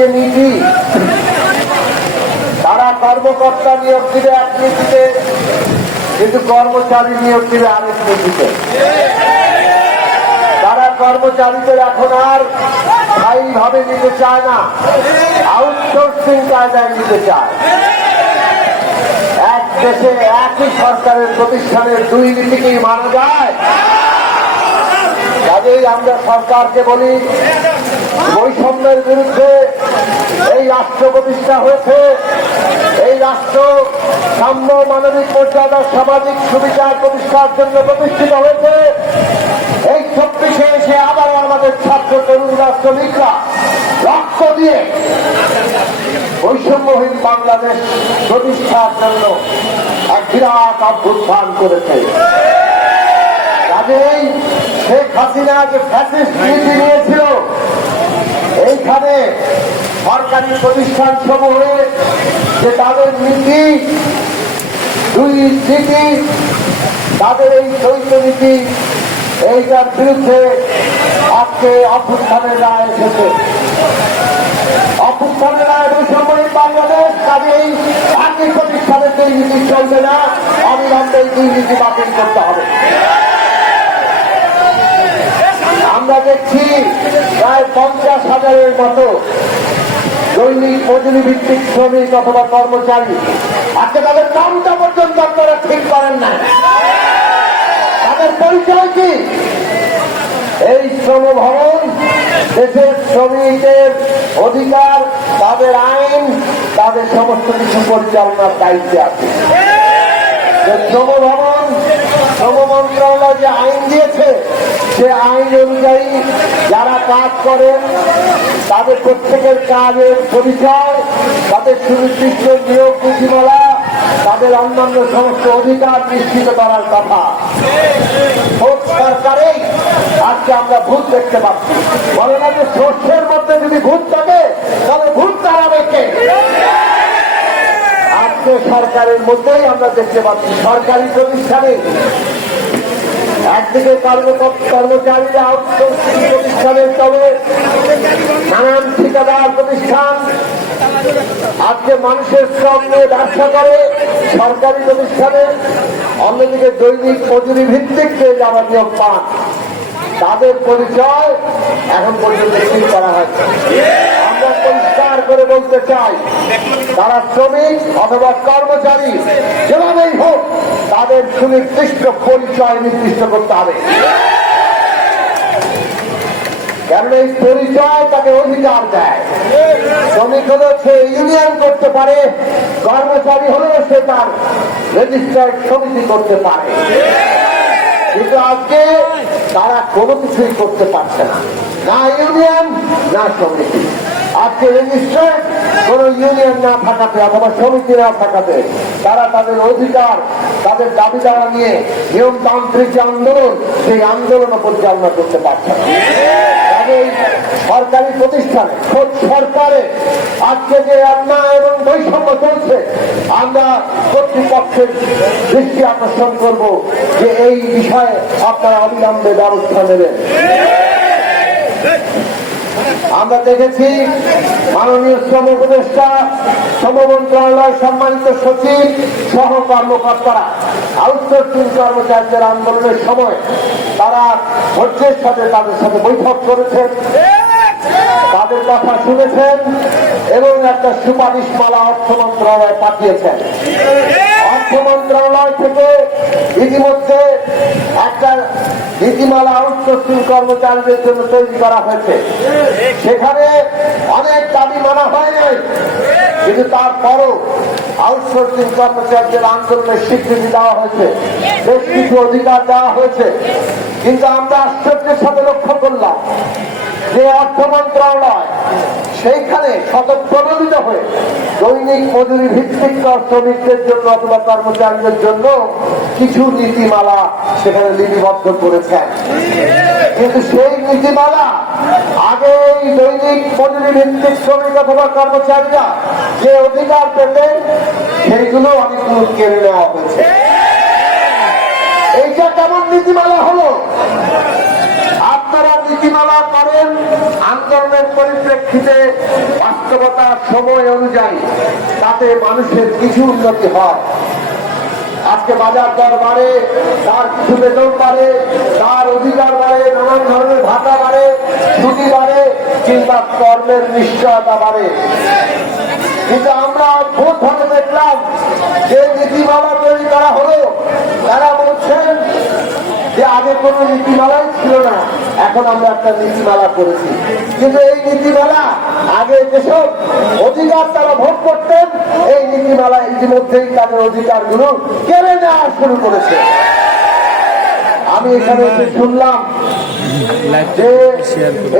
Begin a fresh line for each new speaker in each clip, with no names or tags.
যে নীতি তারা কর্মকর্তা নিয়োগ দিবে এক নীতিতে, কিন্তু কর্মচারী নিয়োগ দিবে আরেক নীতিতে। তারা কর্মচারীদের এখন আর স্থায়ীভাবে নিতে চায় না আউটসোর্সিং কায়দায় নিতে চায়। এক দেশে একই সরকারের প্রতিষ্ঠানের দুই নীতিকেই মানা যায়? কাজেই আমরা সরকারকে বলি বৈষম্যের বিরুদ্ধে এই রাষ্ট্র প্রতিষ্ঠা হয়েছে। এই রাষ্ট্র সাম্য মানবিক মর্যাদা সামাজিক সুবিধার প্রতিষ্ঠার জন্য প্রতিষ্ঠিত হয়েছে। এই চব্বিশে এসে আবার আমাদের ছাত্র তরুণ রাষ্ট্রবিদরা রক্ত দিয়ে বৈষম্যহীন বাংলাদেশ প্রতিষ্ঠার জন্য এক বিরাট অভ্যুত্থান করেছে। কাজেই শেখ হাসিনা যে ফ্যাসিস্ট নীতি নিয়েছিল, এইখানে সরকারি প্রতিষ্ঠান সমূহে যে তাদের নীতি, দুই নীতি, তাদের এই দ্বৈত নীতি, এইটার বিরুদ্ধে আজকে অভ্যুত্থানের রায় এসেছে। অভ্যুত্থানের রায় বৈষম্যহীন বাংলাদেশ কাজেই একই প্রতিষ্ঠানের দুই নীতি চলবে না, অবিলম্বে এই নীতি বাতিল করতে হবে। আমরা দেখছি প্রায় পঞ্চাশ হাজারের মতো দৈনিক মজুরি ভিত্তিক শ্রমিক অথবা কর্মচারী, আজকে তাদের নামটা পর্যন্ত আপনারা ঠিক করেন না তাদের পরিচয় কি? এই শ্রম ভবন দেশের শ্রমিকের অধিকার, তাদের আইন, তাদের সমস্ত কিছু পরিচালনার দায়িত্বে আছে। শ্রম ভবন শ্রম মন্ত্রণালয় যে আইন দিয়েছে সে আইন অনুযায়ী যারা কাজ করেন, তাদের প্রত্যেকের কাজের পরিচয় তাদের সুনির্দিষ্ট নিয়োগ নীতিমালা, তাদের অন্যান্য সমস্ত অধিকার নিশ্চিত করার কথা। ভোট সরকারেই আজকে আমরা ভূত দেখতে পাচ্ছি। বলে না যে শস্যের মধ্যে যদি ভূত থাকে, তাহলে ভূত তাড়াবে কে আজকে সরকারের মধ্যেই আমরা দেখতে পাচ্ছি। সরকারি প্রতিষ্ঠানে একদিকে কর্ম- কর্মচারীরা আউটসোর্সিং প্রতিষ্ঠানের তবে নানান ঠিকাদার প্রতিষ্ঠান। আজকে মানুষের শ্রম নিয়ে ব্যবসা করে সরকারি প্রতিষ্ঠানে, অন্যদিকে দৈনিক মজুরি ভিত্তিক যে যারা নিয়োগ পান, তাদের পরিচয় এখন পর্যন্ত ঠিক করা হয়েছে আমরা করে বলতে চাই, তারা শ্রমিক অথবা কর্মচারী যেভাবেই হোক, তাদের সুনির্দিষ্ট পরিচয় নির্দিষ্ট করতে হবে। কারণ এই পরিচয় তাকে অধিকার দেয়। শ্রমিক হলে সে ইউনিয়ন করতে পারে, কর্মচারী হলেও সে তার রেজিস্টার্ড সমিতি করতে পারে। কিন্তু আজকে তারা কোনো কিছুই করতে পারছে না। না ইউনিয়ন না সমিতি আজকে রেজিস্টার্ড কোন ইউনিয়ন না থাকাতে, অথবা সমিতি না থাকাতে, তারা তাদের অধিকার, তাদের দাবি দাওয়া নিয়ে নিয়মতান্ত্রিক যে আন্দোলন, সেই আন্দোলন পরিচালনা করতে পারছে সরকারি প্রতিষ্ঠানে, খোদ সরকারে আজকে যে অন্যায় এবং বৈষম্য চলছে, আমরা কর্তৃপক্ষের দৃষ্টি আকর্ষণ করব যে এই বিষয়ে আপনারা অবিলম্বে ব্যবস্থা নেবেন। আমরা দেখেছি মাননীয় শ্রম উপদেষ্টা, শ্রম মন্ত্রণালয় সম্মানিত সচিব সহ কর্মকর্তারা আউটসোর্সিং কর্মচারীদের আন্দোলনের সময় তারা ধৈর্যের সাথে তাদের সাথে বৈঠক করেছেন, তাদের কথা শুনেছেন এবং একটা সুপারিশ মালা অর্থ মন্ত্রণালয় পাঠিয়েছেন। মন্ত্রণালয় থেকে ইতিমধ্যে একটা নীতিমালা আউটসোর্সিং কর্মচারীদের জন্য তৈরি করা হয়েছে। সেখানে অনেক দাবি মানা হয় নাই, কিন্তু তারপরও আউটসোর্সিং কর্মচারীদের আন্দোলনের স্বীকৃতি দেওয়া হয়েছে। বেশ কিছু অধিকার দেওয়া হয়েছে, কিন্তু আমরা আশ্চর্যের সাথে লক্ষ্য করলাম যে অর্থ মন্ত্রণালয় সেইখানে শতপ্রণোদিত হয়ে দৈনিক মজুরি ভিত্তিক শ্রমিকদের জন্য অথবা কর্মচারীদের জন্য কিছু নীতিমালা সেখানে লিপিবদ্ধ করেছেন। কিন্তু সেই নীতিমালা আগে দৈনিক মজুরি ভিত্তিক শ্রমিক অথবা কর্মচারীরা যে অধিকার পেতেন, সেইগুলো অনেকগুলো কেড়ে নেওয়া হয়েছে। এইটা কেমন নীতিমালা হলো? নীতিমালা করেন, আন্দোলনের পরিপ্রেক্ষিতে বাস্তবতা সময় অনুযায়ী তাতে মানুষের কিছু উন্নতি হয়। আজকে বাজার দর বাড়ে, তার কিছু বেতন বাড়ে, তার অধিকার বাড়ে, নানান ধরনের ভাতা বাড়ে, ছুটি বাড়ে, কিংবা কর্মের নিশ্চয়তা বাড়ে। কিন্তু আমরা ভোট ভাবে দেখলাম যে নীতিমালা তৈরি করা হলো। তারা বলছেন যে আগে কোনো নীতিমালাই ছিল এখন আমরা একটা নীতিমালা করেছি। কিন্তু এই নীতিমালা আগে যেসব অধিকার তারা ভোগ করতেন, এই নীতিমালা ইতিমধ্যেই তাদের অধিকারগুলো কেড়ে নেওয়া শুরু করেছে। আমি এখানে এসে শুনলাম যে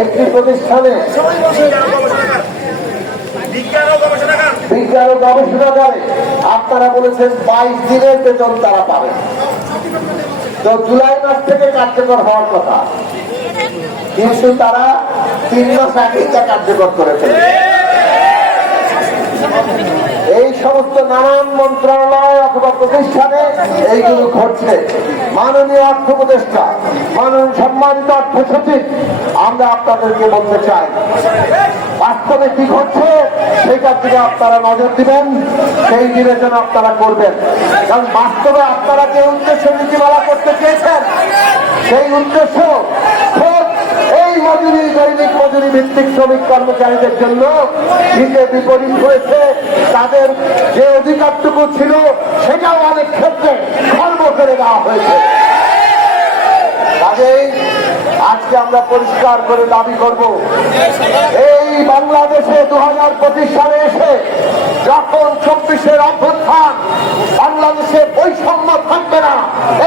একটি প্রতিষ্ঠানে
বিজ্ঞান ও গবেষণাগারে
আপনারা বলেছেন বাইশ দিনের বেতন তারা পাবে তো জুলাই মাস থেকে কার্যকর হওয়ার কথা। কিন্তু তারা তিন মাস আগে তা কার্যকর করেছে। এই সমস্ত নানান মন্ত্রণালয় অথবা প্রতিষ্ঠানে এইগুলো ঘটছে। মাননীয় অর্থ উপদেষ্টা, মাননীয় সম্মানিত অর্থ সচিব, আমরা আপনাদেরকে বলতে চাই, বাস্তবে কি ঘটছে সেটার দিকে আপনারা নজর দিবেন, সেই বিবেচনা আপনারা করবেন। কারণ বাস্তবে আপনারা যে উদ্দেশ্য নীতিমালা করতে চেয়েছেন, সেই উদ্দেশ্য মজুরি, দৈনিক মজুরি ভিত্তিক শ্রমিক কর্মচারীদের জন্য নিজে বিপরীত হয়েছে। তাদের যে অধিকারটুকু ছিল, সেটাও অনেক ক্ষেত্রে খর্ব করে দেওয়া হয়েছে। কাজেই আজকে আমরা পরিষ্কার করে দাবি করব, এই বাংলাদেশে দু হাজার পঁচিশ সালে এসে যখন চব্বিশের অভ্যুত্থান, বাংলাদেশে বৈষম্য থাকবে না,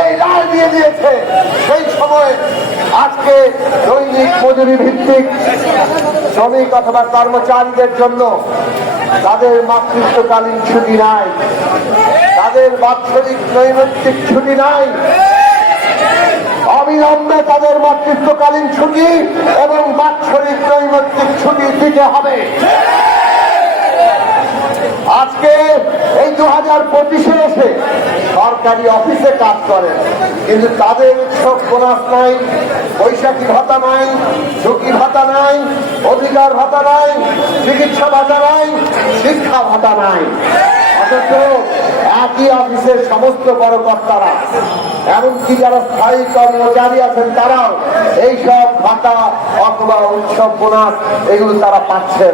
এই রায় দিয়ে দিয়েছে, সেই সময় আজকে দৈনিক মজুরি ভিত্তিক শ্রমিক অথবা কর্মচারীদের জন্য তাদের মাতৃত্বকালীন ছুটি নাই, তাদের বাৎসরিক নৈমিত্তিক ছুটি নাই। অবিলম্বে তাদের মাতৃত্বকালীন ছুটি এবং বাৎসরিক দিতে হবে। আজকে এই দু হাজার পঁচিশে এসে সরকারি অফিসে কাজ করে কিন্তু তাদের উৎসব বোনাস নাই, বৈশাখী ভাতা নাই, ঝুঁকি ভাতা নাই, অধিকার ভাতা নাই, চিকিৎসা ভাতা নাই, শিক্ষা ভাতা নাই। অথচ একই অফিসের সমস্ত বড় কর্তারা এমনকি যারা স্থায়ী কর্মচারী আছেন তারাও এইসব ভাতা অথবা উৎসব বোনাস এগুলো তারা পাচ্ছেন।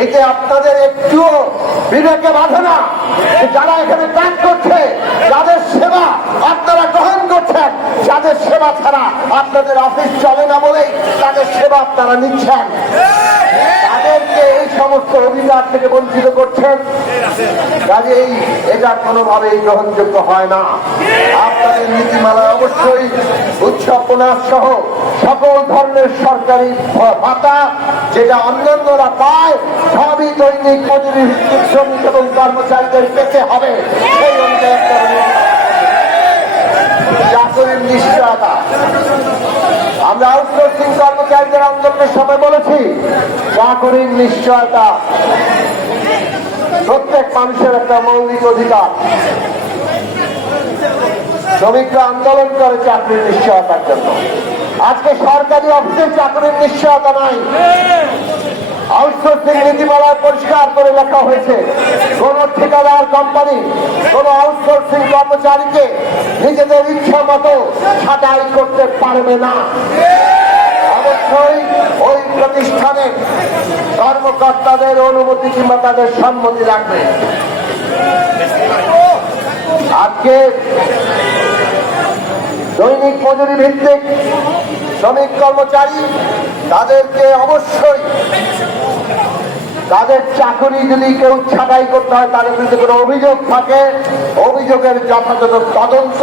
এইতে আপনাদের একটুও বিবেকে বাধে না। যারা এখানে কাজ করছে, যাদের সেবা আপনারা গ্রহণ করছেন, যাদের সেবা ছাড়া আপনাদের অফিস চলে না বলেই তাদের সেবা আপনারা নিচ্ছেন। তাদেরকে এই সমস্ত অধিকার থেকে বঞ্চিত করছেন। কাজেই এটা কোনোভাবেই গ্রহণযোগ্য হয় না। আপনাদের নীতিমালা অবশ্যই উৎসব সহ সকল ধরনের সরকারি ভাতা যেটা অন্যান্যরা পায় সবই দৈনিক মজুরি শ্রমিক এবং কর্মচারীদের পেতে হবে। চাকরির নিশ্চয়তা আমরা আউটসোর্সিং কর্মচারীদের আন্দোলনের সময় বলেছি চাকরির নিশ্চয়তা প্রত্যেক মানুষের একটা মৌলিক অধিকার। শ্রমিকরা আন্দোলন করে চাকরির নিশ্চয়তার জন্য। আজকে সরকারি অফিসে চাকরির নিশ্চয়তা নাই। আউটসোর্সিং নীতিমালায় পরিষ্কার করে লেখা হয়েছে। কোন ঠিকাদার কোম্পানি, কোন আউটসোর্সিং কর্মচারীকে নিজেদের ইচ্ছা মতো ছাঁটাই করতে পারবে না। অবশ্যই ওই প্রতিষ্ঠানের কর্মকর্তাদের অনুমতি কিংবা তাদের সম্মতি লাগবে। আজকে দৈনিক মজুরি ভিত্তিক শ্রমিক কর্মচারী তাদেরকে অবশ্যই তাদের চাকরি যদি কেউ ছাঁটাই করতে হয়, তাদের বিরুদ্ধে কোনো অভিযোগ থাকে, অভিযোগের যথাযথ তদন্ত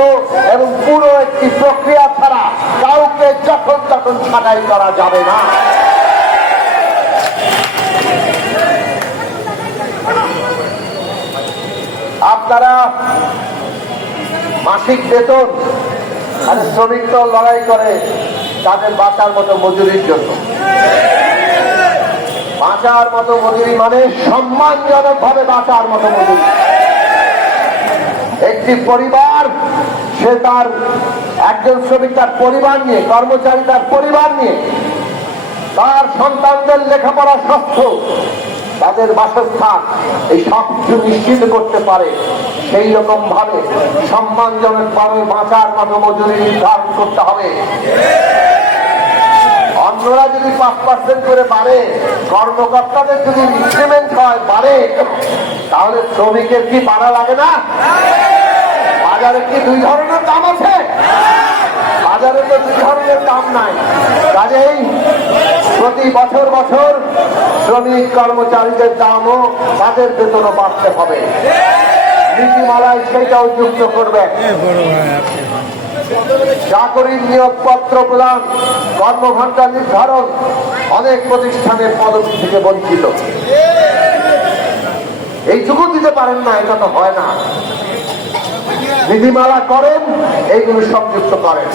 এবং পুরো একটি প্রক্রিয়া ছাড়া কাউকে যখন তখন ছাঁটাই করা যাবে না। আপনারা মাসিক বেতন আর শ্রমিক তো লড়াই করে তাদের বাঁচার মতো মজুরির জন্য। বাঁচার মতো মজুরি মানে সম্মানজনক ভাবে বাঁচার মতো মজুরি। একটি পরিবার, সে তার একজন শ্রমিক তার পরিবার নিয়ে, কর্মচারী তার পরিবার নিয়ে, তার সন্তানদের লেখাপড়া স্বাস্থ্য, তাদের বাসস্থান, এই সব কিছু নিশ্চিত করতে পারে। সেই রকম ভাবে সম্মানজনক ভাবে বাঁচার মতো মজুরি নির্ধারণ করতে হবে। অন্যরা যদি পাঁচ পার্সেন্ট করে বাড়ে, কর্মকর্তাদের যদি ইনক্রিমেন্ট হয়, বাড়ে, তাহলে শ্রমিকের কি বাড়া লাগে না? বাজারে কি দুই ধরনের দাম আছে? বাজারে তো দুই ধরনের দাম নাই। কাজেই প্রতি বছর বছর শ্রমিক কর্মচারীদের দামও তাদের বেতনও বাড়তে হবে। নীতিমালায় সেইটাও যুক্ত করবেন চাকরির নিয়োগপত্র প্রদান, কর্মঘণ্টা নির্ধারণ, অনেক প্রতিষ্ঠানের পদবি থেকে বঞ্চিত। এইটুকু দিতে পারেন না, এটা তো হয় না। নীতিমালা করেন, এইগুলো সংযুক্ত করেন।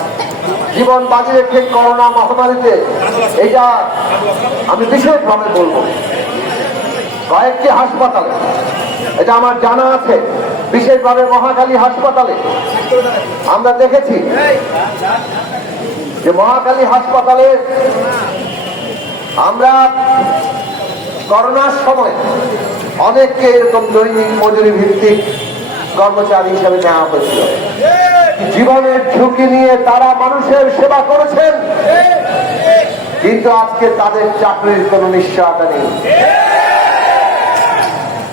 জীবন বাজি রেখে করোনা মহামারীতে এটা আমি বিশেষভাবে বলব। কয়েকটি হাসপাতালে, এটা আমার জানা আছে। বিশেষভাবে মহাকালী হাসপাতালে আমরা দেখেছি যে মহাকালী হাসপাতালে আমরা করোনার সময় অনেককে এরকম দৈনিক মজুরি ভিত্তিক কর্মচারী হিসেবে নেওয়া হয়েছিল। জীবনের ঝুঁকি নিয়ে তারা মানুষের সেবা করেছেন। কিন্তু আজকে তাদের চাকরির কোনো নিশ্চয়তা নেই।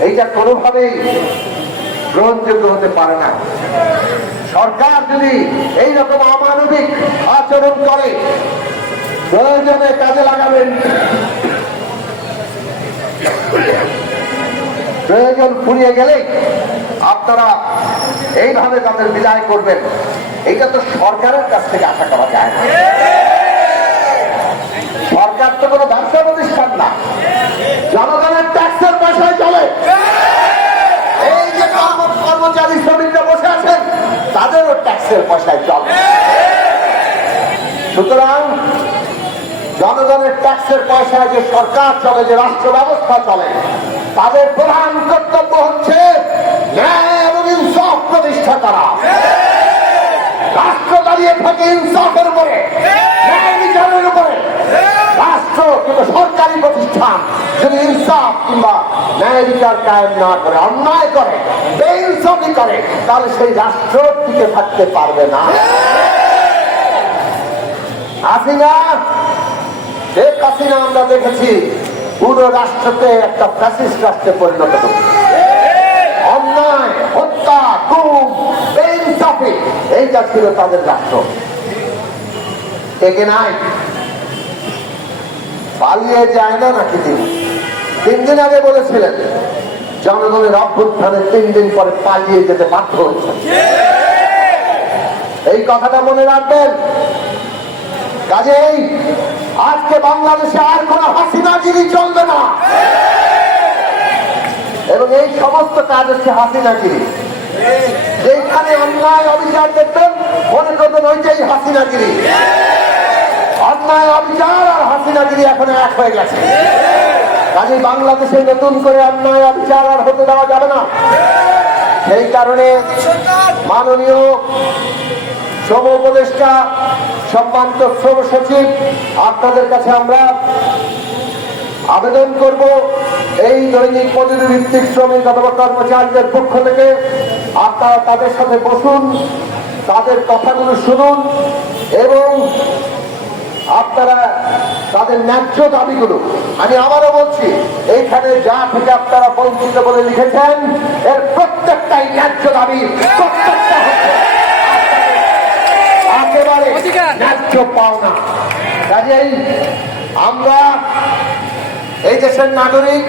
এইটা কোনোভাবেই গ্রহণযোগ্য হতে পারে না। সরকার যদি এই রকম অমানবিক আচরণ করে, প্রয়োজনে কাজে লাগাবেন। প্রয়োজন ফুরিয়ে গেলে আপনারা এইভাবে তাদের বিদায় করবেন। এটা তো সরকারের কাছ থেকে আশা করা যায় না। তাদেরও ট্যাক্সের পয়সায় চলে সুতরাং জনগণের ট্যাক্সের পয়সায় যে সরকার চলে, যে রাষ্ট্র ব্যবস্থা চলে, তাদের প্রধান কর্তব্য হচ্ছে প্রতিষ্ঠা করা। রাষ্ট্র দাঁড়িয়ে থাকে ইনসাফের উপরে বিচারের উপরে। রাষ্ট্র কিংবা সরকারি প্রতিষ্ঠান। যদি ইনসাফ কিংবা ন্যায় বিচার কায়েম না করে, অন্যায় করে বেইনসাফি করে, তাহলে সেই রাষ্ট্র টিকে থাকতে পারবে না। হাসিনা, শেখ আমরা দেখেছি, পুরো রাষ্ট্রকে একটা ফ্যাসিস্ট রাষ্ট্রে পরিণত করেছে। অন্যায়, হত্যা গুম এইটা ছিল তাদের রাষ্ট্র। টেকে নাই? পালিয়ে যায় না নাকি তিনি? তিন দিন আগে বলেছিলেন জনগণের অভ্যুত্থানে তিন দিন পরে পালিয়ে যেতে বাধ্য হয়েছে। এই কথাটা মনে রাখবেন। কাজেই আজকে বাংলাদেশে আর কোন হাসিনাগিরি চলবে না। এবং এই সমস্ত কাজ হচ্ছে হাসিনাগিরি। যেখানে অন্যায় অবিচার দেখবেন, মনে করবেন ওইটাই হাসিনাগিরি। অন্যায় অবিচার আর হাসিনাগিরি এখন এক হয়ে গেছে। কাজে বাংলাদেশে নতুন করে অন্যায় অবিচার আর হতে দেওয়া যাবে না। সেই কারণে মাননীয় শ্রম উপদেষ্টা, সম্মানিত শ্রম সচিব, আপনাদের কাছে আমরা আবেদন করব এই দৈনিক মজুরি ভিত্তিক শ্রমিক অথবা কর্মচারীদের পক্ষ থেকে। আপনারা তাদের সাথে বসুন, তাদের কথাগুলো শুনুন এবং আপনারা তাদের ন্যায্য দাবিগুলো আমি আবারও বলছি এইখানে যা থেকে আপনারা বঞ্চিত বলে লিখেছেন এর প্রত্যেকটাই ন্যায্য দাবি প্রত্যেকটা একেবারে ন্যায্য পাওনা। কাজেই আমরা এই দেশের নাগরিক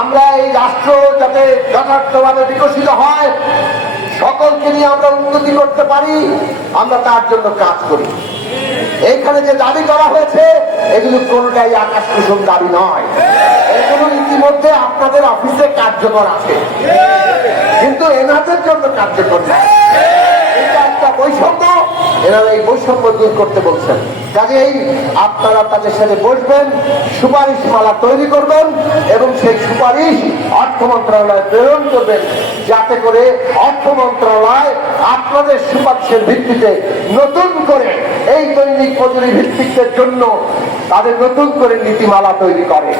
আমরা এই রাষ্ট্র যাতে যথার্থভাবে বিকশিত হয় সকলকে নিয়ে আমরা উন্নতি করতে পারি আমরা তার জন্য কাজ করি। এইখানে যে দাবি করা হয়েছে, এগুলো কোনটাই আকাশ কুসুম দাবি নয়। এগুলো ইতিমধ্যে আপনাদের অফিসে কার্যকর আছে। কিন্তু এনাদের জন্য কার্যকর নয়। একটা বৈষম্য, এনারা এই বৈষম্য দূর করতে বলছেন। কাজেই আপনারা তাদের সাথে বসবেন সুপারিশ মালা তৈরি করবেন এবং সেই সুপারিশ অর্থ মন্ত্রণালয় প্রেরণ করবেন যাতে করে অর্থ মন্ত্রণালয় আপনাদের সুপারিশের ভিত্তিতে নতুন করে এই দৈনিক মজুরি ভিত্তিকদের জন্য তাদের নতুন করে নীতিমালা তৈরি করে।